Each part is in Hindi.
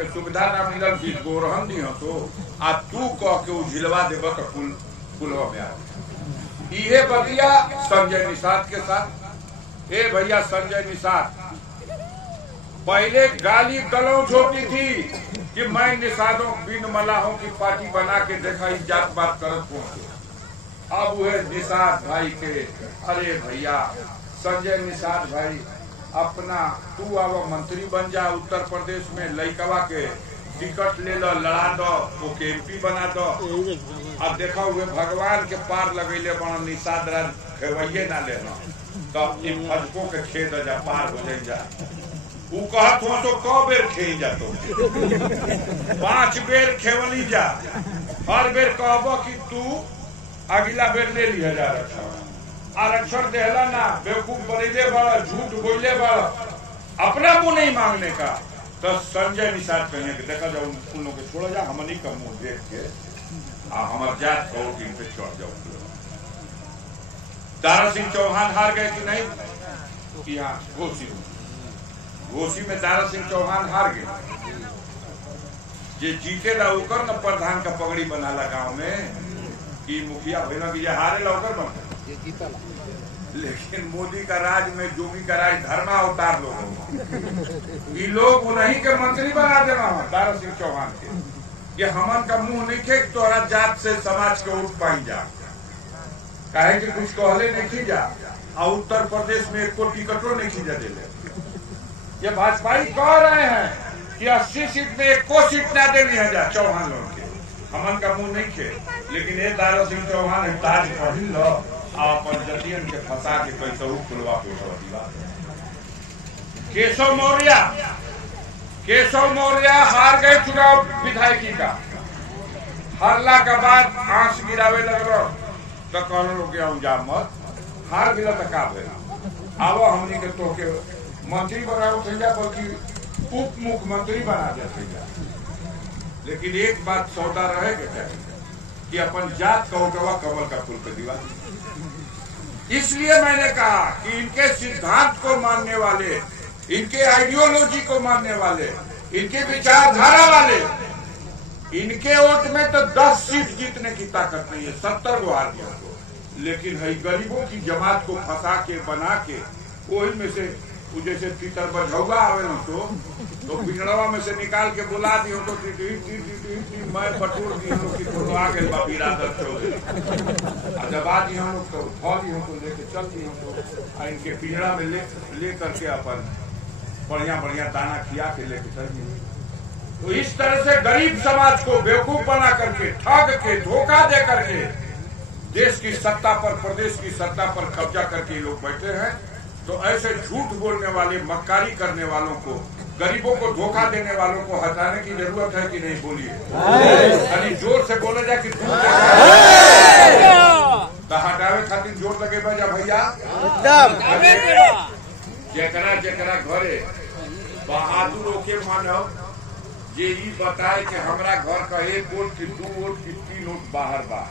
के सुविधा ना मिलल कि गोरहन दी तो आ तू कह के उ झिलवा देब तो पुलवा में आ ये बतिया संजय निषाद के साथ। ए भैया संजय निषाद पहले गाली गलौज होती थी कि मैं निषादों बिन मलाहों की पार्टी बना के देखा जात बात करत पहुंचे। अब वह निषाद भाई के अरे भैया संजय निषाद भाई अपना तू अब मंत्री बन जा उत्तर प्रदेश में लइकवा के टिकट ले लो लड़ा दो वो के एमपी बना दो। अब देखा हुए भगवान के पार लगेले बना निषाद राज खेवैये ना लेना तब इन फजकों के खेद जा पार हो जा उ कहत हो तो कौ बेर खेई जा तो 5 बेर खेवली जा हर बेर कहबो कि तू अगला बेर ले लिया जा आरक्षण देहला ना बेवकूफ बनेले बड़ा झूठ बोले बड़ा अपना मुंह नहीं मांगने का। तो संजय निषाद कहने के देखा जाओ उन लोग के छोड़ा जा हमनी का मुंह देख के हमार जात को इन पे चढ़ जाओ। दारा सिंह चौहान हार गए कि नहीं कि हाँ घोसी में दारा सिंह चौहान हार गए जे जीते ला उकर न प्रधान का पगड़ी बनाला गांव में कि मुखिया भैया की हारे ला उकर बन लेकिन मोदी का राज में जोगी का राज धर्मा अवतार लोग ये लोग उन्हीं के मंत्री बना देना दारा सिंह चौहान के ये हमन का मुंह नहीं खे तोरा जात से समाज के उठ पाई जा कहे कि कुछ कहले नहीं खींचा और उत्तर प्रदेश में एक को टिकटों नहीं खींचा दे ये भाजपाई कह रहे हैं कि 80 सीट में एक को सीट ना दे लिया जा चौहान लोग के हमन का मुंह नहीं खे लेकिन ये दारा सिंह चौहान ताज पढ़ी लो अपन जतियन के फंसा के कैसे खुलवा दिवा। केशव मौर्य हार गए चुनाव विधायकी का हारला के बाद आंस गिरावे लग तो कहने जा मत हार गिला तो का आवो हमनी के तो के मंत्री बनाओ बल्कि उप मुख्यमंत्री बना दे। लेकिन एक बात सौदा रहेगा कि अपन जात का उठवा कमल का फूल पे दीवा। इसलिए मैंने कहा कि इनके सिद्धांत को मानने वाले इनके आइडियोलॉजी को मानने वाले इनके विचारधारा वाले इनके वोट में तो 10 सीट जीतने की ताकत नहीं है 70 को हार गया लेकिन है गरीबों की जमात को फंसा के बना के वही में से जैसे तीतर बझौगा आवे तो पिंजड़वा में से निकाल के बुला दी तो मैं बटूर दी हम लोग की फोटो आ गए बिरादर चौधरी जब आ दी हम लोग तो फौजी हम तो लेके चल दी हम तो इनके पिंजड़ा में ले करके अपन बढ़िया दाना खिया के लेके चल दी। तो इस तरह से गरीब समाज को बेवकूफ बना करके ठग के धोखा दे करके देश की सत्ता पर प्रदेश की सत्ता पर कब्जा करके लोग बैठे हैं। तो ऐसे झूठ बोलने वाले मक्कारी करने वालों को गरीबों को धोखा देने वालों को हटाने की जरूरत है कि नहीं बोलिए यानी जोर से बोले जा कि हटावे खातिर जोर लगे जा भैया जरा घरे बहादुर के मानव जे ई बताए कि हमरा घर का 1 वोट की 2 वोट की 3 वोट बाहर बा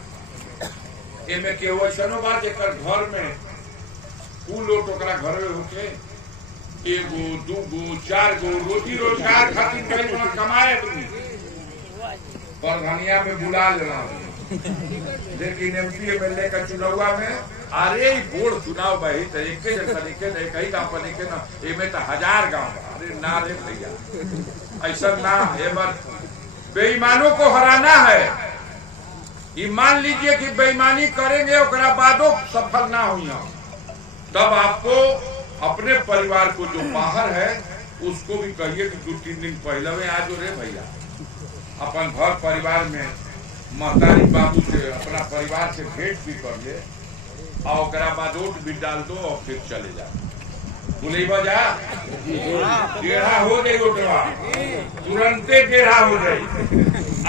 एमे के वैसनो बा जेकर घर में लोग घर में होके 1 गो 2 गो 4 गो रोटी रोजगार खातिर कमाए परधनिया में बुला लेना लेकिन एमपी एमएलए का चुनाव में अरे बोर्ड चुनाव भाई तो एक तरीके एक ही गाँव पर ना एमे तो 1000 गाँव अरे ना रे भैया ऐसा ना है बेईमानों को हराना है। ये मान लीजिए कि बेईमानी करेंगे उसके बादो सफल ना हुई तब आपको अपने परिवार को जो बाहर है उसको भी कहिए कि 2-3 दिन पहले में आज रे भैया अपन घर परिवार में महतारी बाबू से अपना परिवार से भेंट भी कर ले और उसके बाद वोट भी डाल दो और फिर चले जाओ बोले जा टेढ़ा हो गई वोटवा तुरंते टेढ़ा हो जाए।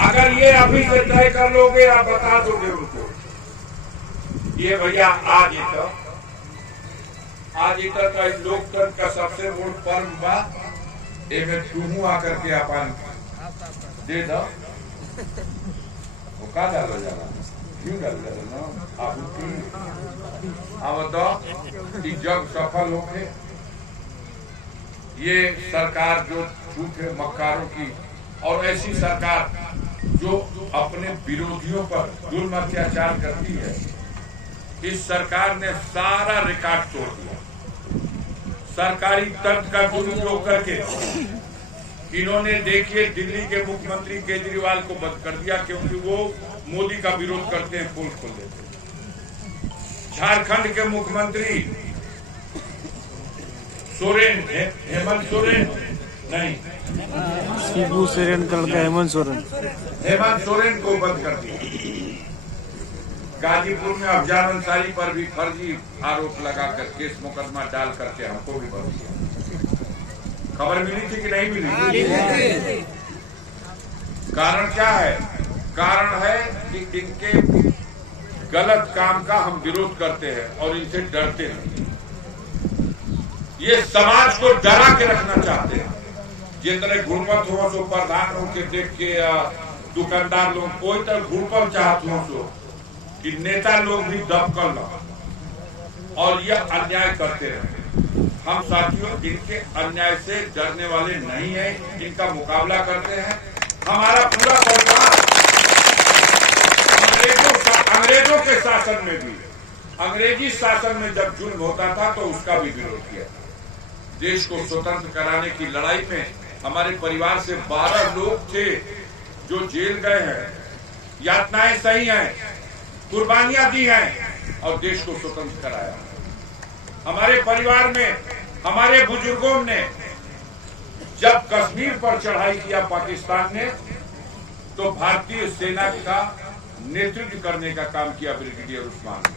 अगर ये अभी से तय कर लोगे आप बता दोगे उनको ये भैया आज तक का लोकतंत्र का सबसे बड़ पर्व बा एमे तुमू आकर के अपन दे दो वो का डालो जाला क्यों डालो जाला ना अब तो जग सफल होके ये सरकार जो झूठे मक्कारों की और ऐसी सरकार जो अपने विरोधियों पर जुल्म अत्याचार करती है, इस सरकार ने सारा रिकॉर्ड तोड़ दिया। सरकारी तंत्र का दुरुपयोग करके इन्होंने देखिए दिल्ली के मुख्यमंत्री केजरीवाल को बंद कर दिया, क्योंकि वो मोदी का विरोध करते हैं, पुल खोल देते हैं। झारखंड के मुख्यमंत्री सोरेन, हेमंत सोरेन नहीं, शिबू सोरेन का हेमंत सोरेन को बंद कर दिया। गाजीपुर में अफजान अंसारी पर भी फर्जी आरोप लगाकर केस मुकदमा डाल करके हमको भी बंद किया। खबर मिली थी कि नहीं मिली? कारण क्या है? कारण है कि इनके गलत काम का हम विरोध करते हैं और इनसे डरते हैं। ये समाज को डरा के रखना चाहते हैं। जितने घूरपत हो सो प्रधान हो के देख के दुकानदार लोग कोई तरह घूरपत चाहते हो सो कि नेता लोग भी दबकल और यह अन्याय करते रहे। हम साथियों इनके अन्याय से डरने वाले नहीं है, इनका मुकाबला करते हैं। हमारा पूरा परिवार अंग्रेजों के शासन में भी, अंग्रेजी शासन में जब जुल्म होता था तो उसका भी विरोध किया। देश को स्वतंत्र कराने की लड़ाई में हमारे परिवार से 12 लोग थे जो जेल गए हैं, यातनाएं सही हैं, कुर्बानियां दी हैं और देश को स्वतंत्र कराया। हमारे परिवार में हमारे बुजुर्गों ने जब कश्मीर पर चढ़ाई किया पाकिस्तान ने, तो भारतीय सेना का नेतृत्व करने का काम किया ब्रिगेडियर उस्मान ने।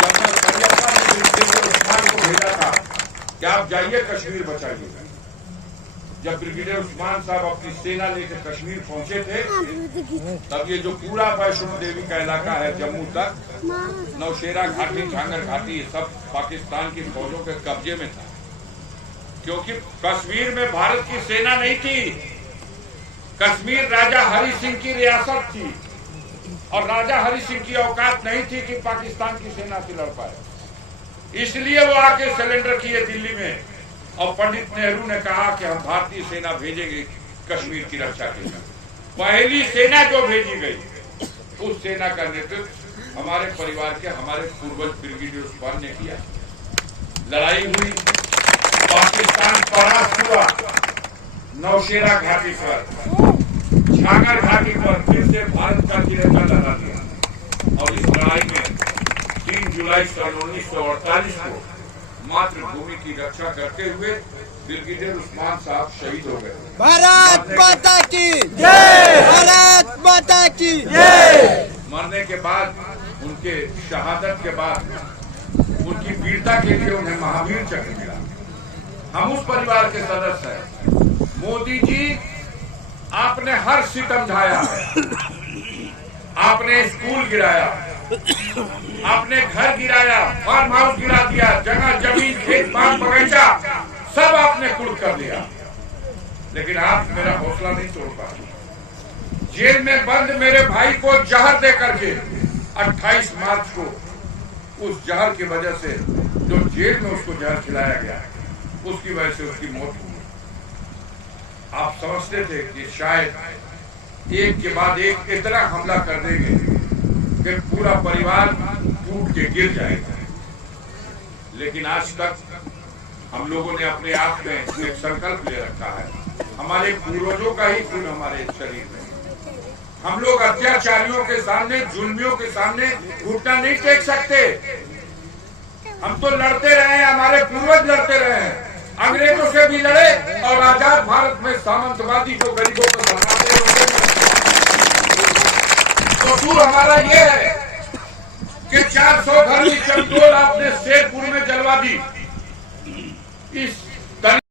जनरल करियप्पा ने ब्रिगेडियर उस्मान को भेजा था कि आप जाइए कश्मीर बचाइएगा। जब ब्रिगेडियर उस्मान साहब अपनी सेना लेकर कश्मीर पहुंचे थे, तब ये जो पूरा वैष्णो देवी का इलाका है जम्मू तक, नौशेरा घाटी, झांगर घाटी, ये सब पाकिस्तान की फौजों के कब्जे में था। क्योंकि कश्मीर में भारत की सेना नहीं थी। कश्मीर राजा हरि सिंह की रियासत थी और राजा हरि सिंह की औकात नहीं थी कि पाकिस्तान की सेना से लड़ पाए। इसलिए वो आके सरेंडर किए दिल्ली में और पंडित नेहरू ने कहा कि हम भारतीय सेना भेजेंगे कश्मीर की रक्षा के लिए। पहली सेना जो भेजी गई, उस सेना का नेतृत्व हमारे परिवार के, हमारे पूर्वज ब्रिगेडियर उस्मान ने किया। लड़ाई हुई, पाकिस्तान परास्त हुआ, नौशेरा घाटी पर, झांगर घाटी पर फिर से भारत का तिरंगा लहरा दिया और इस लड़ाई में 3 जुलाई सन 1948 को मातृभूमि की रक्षा करते हुए ब्रिगेडियर उस्मान साहब शहीद हो गए। भारत माता की जय! भारत माता की जय! मरने के बाद, उनके शहादत के बाद उनकी वीरता के लिए उन्हें महावीर चक्र मिला। हम उस परिवार के सदस्य हैं। मोदी जी, आपने हर सितम ढाया, आपने स्कूल गिराया, आपने घर गिराया, फार्म हाउस गिरा दिया, जगह जमीन, खेत, बाग, बगीचा सब आपने कुर्क कर दिया, लेकिन आप मेरा हौसला नहीं तोड़ पाए। जेल में बंद मेरे भाई को जहर दे करके 28 मार्च को उस जहर की वजह से, जो जेल में उसको जहर खिलाया गया, उसकी वजह से उसकी मौत हुई। आप समझते थे कि शायद एक के बाद एक इतना हमला कर देंगे कि पूरा परिवार टूट के गिर जाएगा, लेकिन आज तक हम लोगों ने अपने आप में एक संकल्प ले रखा है। हमारे पूर्वजों का ही खून हमारे शरीर में। हम लोग अत्याचारियों के सामने, जुल्मियों के सामने घुटना नहीं टेक सकते। हम तो लड़ते रहे हैं, हमारे पूर्वज लड़ते रहे हैं, अंग्रेजों से भी लड़े और आजाद भारत में सामंतवादी को, गरीबों को भगाते हुए। कसूर हमारा ये है कि 400 घर की चमटोल आपने शेरपुर में जलवा दी। इस